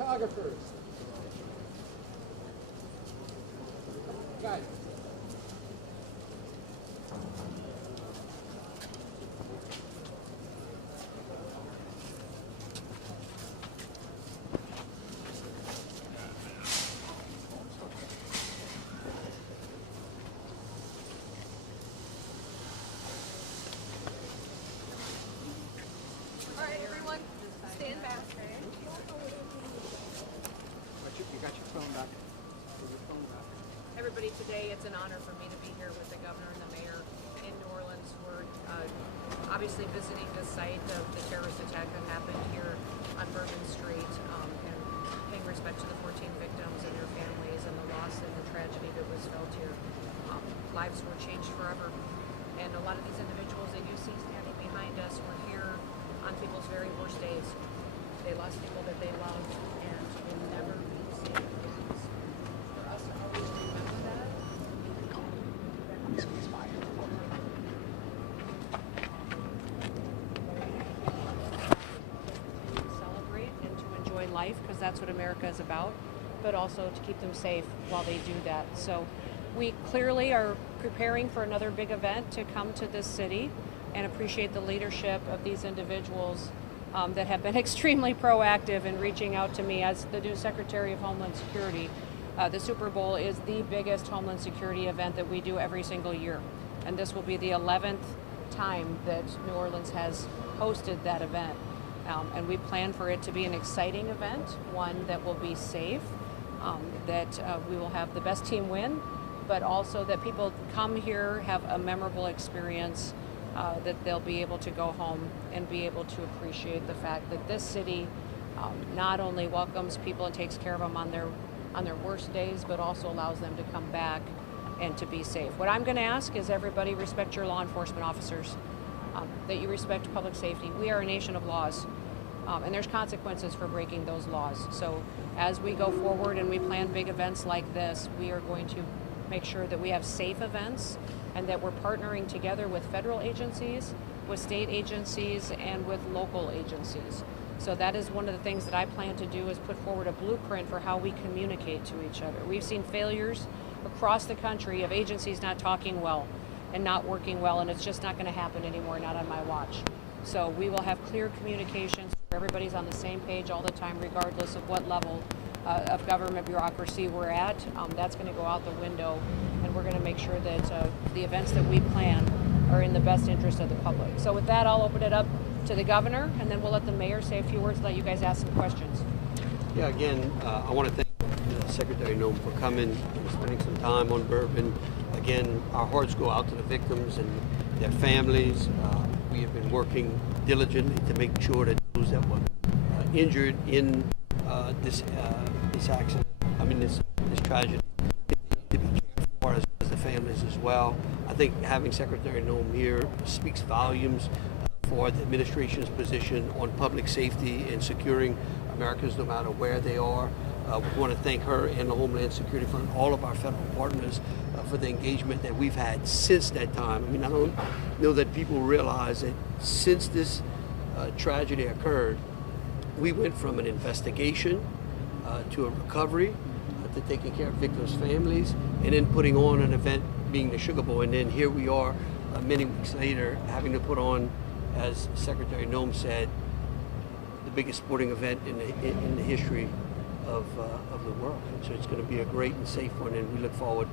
photographers. Guys. All right, everyone, stand back. You got your phone back. Everybody, today it's an honor for me to be here with the governor and the mayor in New Orleans. We're obviously visiting the site of the terrorist attack that happened here on Bourbon Street and paying respect to the 14 victims and their families and the loss and the tragedy that was felt here. Lives were changed forever. And a lot of these individuals that you see standing behind us were here on people's very worst days. They lost people that they loved and will never be the same. For us to always remember that. Celebrate and to enjoy life, because that's what America is about, but also to keep them safe while they do that. So we clearly are preparing for another big event to come to this city, and appreciate the leadership of these individuals that have been extremely proactive in reaching out to me as the new Secretary of Homeland Security. The Super Bowl is the biggest Homeland Security event that we do every single year, and this will be the 11th time that New Orleans has hosted that event. And we plan for it to be an exciting event, one that will be safe, that we will have the best team win, but also that people come here, have a memorable experience, that they'll be able to go home and be able to appreciate the fact that this city not only welcomes people and takes care of them on their worst days, but also allows them to come back and to be safe. What I'm going to ask is everybody respect your law enforcement officers, that you respect public safety. We are a nation of laws, and there's consequences for breaking those laws. So as we go forward and we plan big events like this, we are going to make sure that we have safe events and that we're partnering together with federal agencies, with state agencies, and with local agencies. So that is one of the things that I plan to do, is put forward a blueprint for how we communicate to each other. We've seen failures across the country of agencies not talking well and not working well, and it's just not going to happen anymore, not on my watch. So we will have clear communications where everybody's on the same page all the time, regardless of what level of government bureaucracy we're at. That's going to go out the window, and we're going to make sure that the events that we plan are in the best interest of the public. So with that, I'll open it up to the governor, and then we'll let the mayor say a few words, let you guys ask some questions. Yeah, again, I want to thank Secretary Noem for coming and spending some time on Bourbon. Again, our hearts go out to the victims and their families. We have been working diligently to make sure that those that were injured in this accident, this tragedy, to be cared for, as the families as well. I think having Secretary Noem here speaks volumes for the administration's position on public safety and securing Americans no matter where they are. We want to thank her and the Homeland Security Fund, all of our federal partners, for the engagement that we've had since that time. I don't know that people realize that since this tragedy occurred, we went from an investigation to a recovery, to taking care of victims' families, and then putting on an event being the Sugar Bowl. And then here we are many weeks later having to put on, as Secretary Noem said, the biggest sporting event in the history of the world. So it's going to be a great and safe one, and we look forward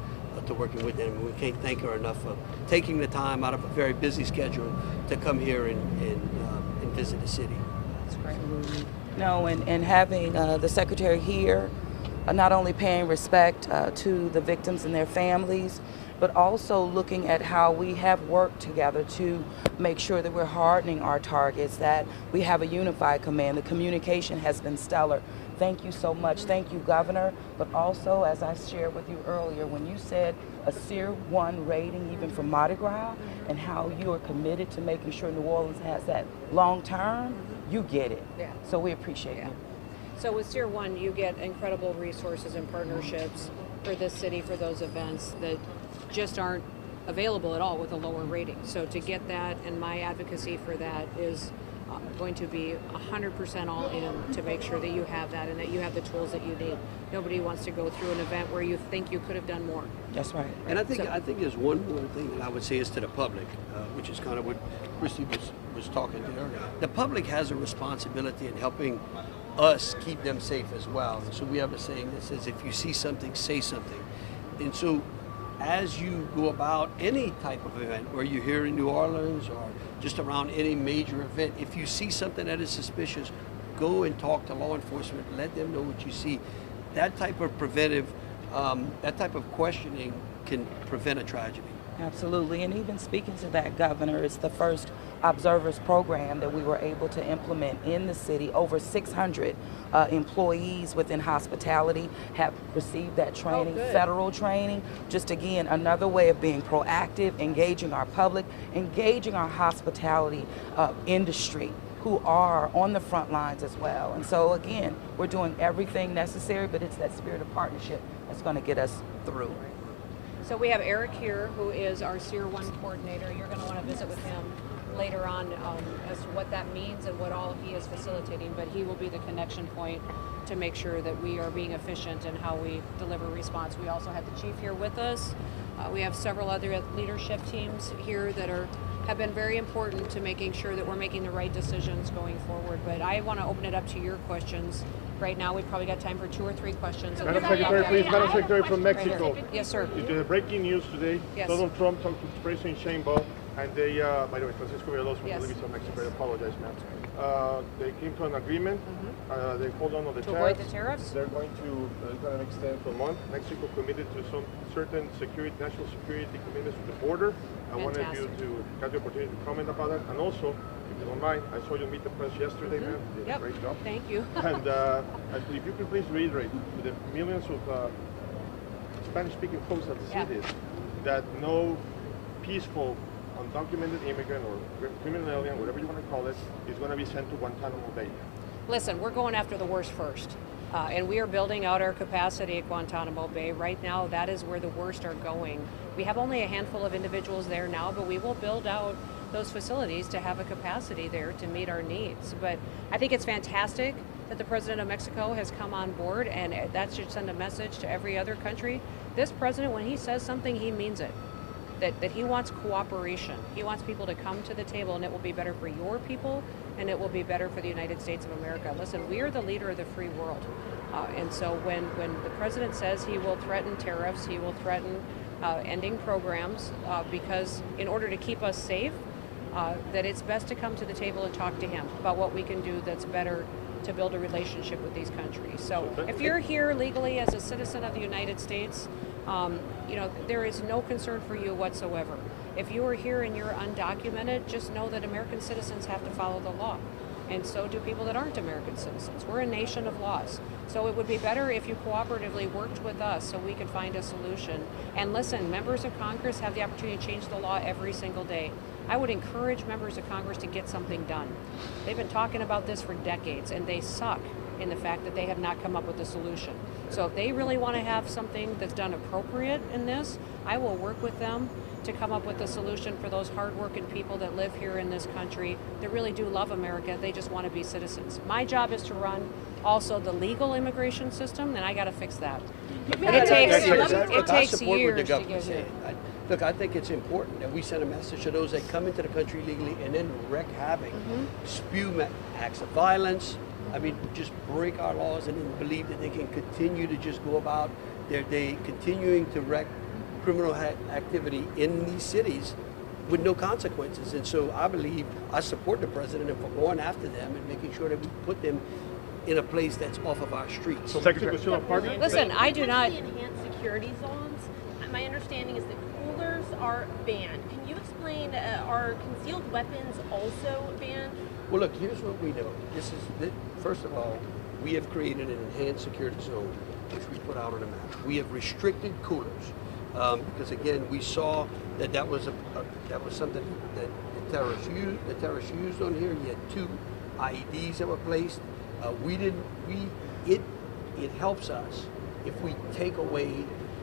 to working with them. We can't thank her enough for taking the time out of a very busy schedule to come here and visit the city. That's great. No, and having the Secretary here, not only paying respect to the victims and their families, but also looking at how we have worked together to make sure that we're hardening our targets, that we have a unified command. The communication has been stellar. Thank you so much. Thank you, Governor. But also, as I shared with you earlier, when you said a Tier 1 rating, even for Mardi Gras, and how you are committed to making sure New Orleans has that long term, you get it. Yeah. So we appreciate you. So with Tier 1, you get incredible resources and partnerships for this city for those events that just aren't available at all with a lower rating. So to get that, and my advocacy for that is going to be 100% all in to make sure that you have that and that you have the tools that you need. Nobody wants to go through an event where you think you could have done more. That's right. And I think there's one more thing that I would say is to the public, which is kind of what Kristi was talking to earlier. The public has a responsibility in helping us keep them safe as well. And so we have a saying that says, if you see something, say something. And so as you go about any type of event, where you're here in New Orleans or just around any major event, if you see something that is suspicious, go and talk to law enforcement, let them know what you see. That type of preventive, that type of questioning can prevent a tragedy. Absolutely, and even speaking to that, Governor, it's the first observers program that we were able to implement in the city. Over 600 employees within hospitality have received that training, federal training. Just again, another way of being proactive, engaging our public, engaging our hospitality industry, who are on the front lines as well. And so again, we're doing everything necessary, but it's that spirit of partnership that's going to get us through. So we have Eric here, who is our Tier 1 coordinator. You're going to want to visit with him later on as to what that means and what all he is facilitating, but he will be the connection point to make sure that we are being efficient in how we deliver response. We also have the chief here with us. We have several other leadership teams here that have been very important to making sure that we're making the right decisions going forward. But I want to open it up to your questions. Right now, we've probably got time for 2 or 3 questions. Madam Secretary, please. Madam Secretary from Mexico. Yes, sir. Breaking news today. Yes. Donald Trump talked to President Sheinbaum, and they, by the way, Francisco Villalobos from Yes. Televisa Mexico, I apologize, ma'am. They came to an agreement. They hold on to the To avoid the tariffs? They're going to extend for a month. Mexico committed to some certain national security commitments with the border. I wanted you to have the opportunity to comment about that. And also, if you don't mind, I saw you meet the press yesterday, ma'am. You did a great job. Thank you. And if you could please reiterate to the millions of Spanish-speaking folks at the cities that no peaceful, undocumented immigrant or criminal alien, whatever you want to call it, is going to be sent to Guantanamo Bay. Listen, we're going after the worst first. And we are building out our capacity at Guantanamo Bay. Right now, that is where the worst are going. We have only a handful of individuals there now, but we will build out those facilities to have a capacity there to meet our needs. But I think it's fantastic that the President of Mexico has come on board, and that should send a message to every other country. This president, when he says something, he means it. That he wants cooperation. He wants people to come to the table, and it will be better for your people, and it will be better for the United States of America. Listen, we are the leader of the free world. And so when the president says he will threaten tariffs, he will threaten ending programs, because in order to keep us safe, that it's best to come to the table and talk to him about what we can do that's better to build a relationship with these countries. So if you're here legally as a citizen of the United States, there is no concern for you whatsoever. If you are here and you're undocumented, just know that American citizens have to follow the law. And so do people that aren't American citizens. We're a nation of laws. So it would be better if you cooperatively worked with us so we could find a solution. And listen, members of Congress have the opportunity to change the law every single day. I would encourage members of Congress to get something done. They've been talking about this for decades, and they suck in the fact that they have not come up with a solution. So if they really want to have something that's done appropriate in this, I will work with them to come up with a solution for those hardworking people that live here in this country that really do love America. They just want to be citizens. My job is to run also the legal immigration system, and I got to fix that. It takes years to get here. Look, I think it's important that we send a message to those that come into the country legally and then wreak havoc, spew acts of violence. I mean, just break our laws and then believe that they can continue to just go about their day, continuing to wreak criminal activity in these cities with no consequences. And so I believe I support the president for going after them and making sure that we put them in a place that's off of our streets. So listen, I do not. The enhanced security zones, my understanding is that coolers are banned. Can you explain, are concealed weapons also banned? Well, look, here's what we know. First of all, we have created an enhanced security zone, which we put out on the map. We have restricted coolers because, again, we saw that was something that the terrorists used on here. You had 2 IEDs that were placed. It helps us if we take away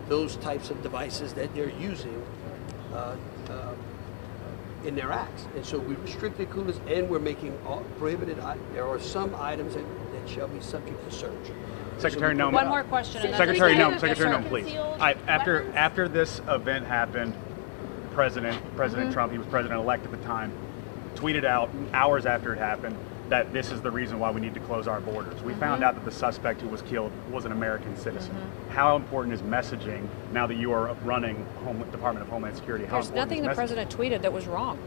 those types of devices that they're using in their acts. And so we restricted coolers, and we're making all prohibited. There are some items that shall be subject to search. Secretary Noem. One more question. and then Secretary that's it. Noem, Secretary Yes, Noem, sir. please. Concealed After this event happened, President Trump, he was president-elect at the time, tweeted out hours after it happened that this is the reason why we need to close our borders. We found out that the suspect who was killed was an American citizen. How important is messaging now that you are running Department of Homeland Security? How There's important nothing is the messaging? president tweeted that was wrong.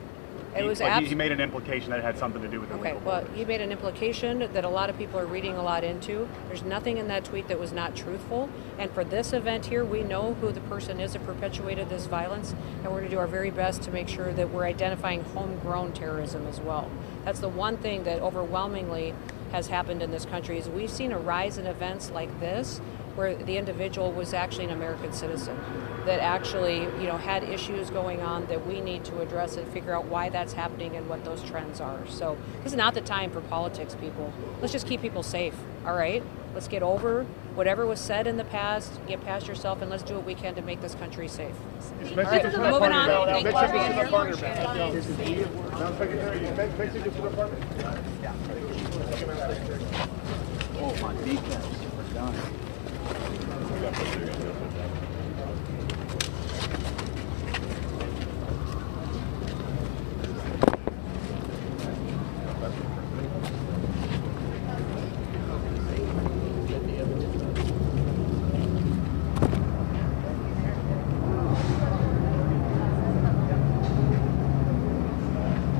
It was He made an implication that it had something to do with the Okay, illegal well, borders. he made an implication that a lot of people are reading a lot into. There's nothing in that tweet that was not truthful. And for this event here, we know who the person is that perpetuated this violence, and we're going to do our very best to make sure that we're identifying homegrown terrorism as well. That's the one thing that overwhelmingly has happened in this country is we've seen a rise in events like this where the individual was actually an American citizen that actually, had issues going on that we need to address and figure out why that's happening and what those trends are. So this is not the time for politics, people. Let's just keep people safe, all right? Let's get over whatever was said in the past, get past yourself, and let's do what we can to make this country safe. All right, moving on. Thank you for being here. Now, Secretary, Mexico to the partner. Oh, my defense. Done.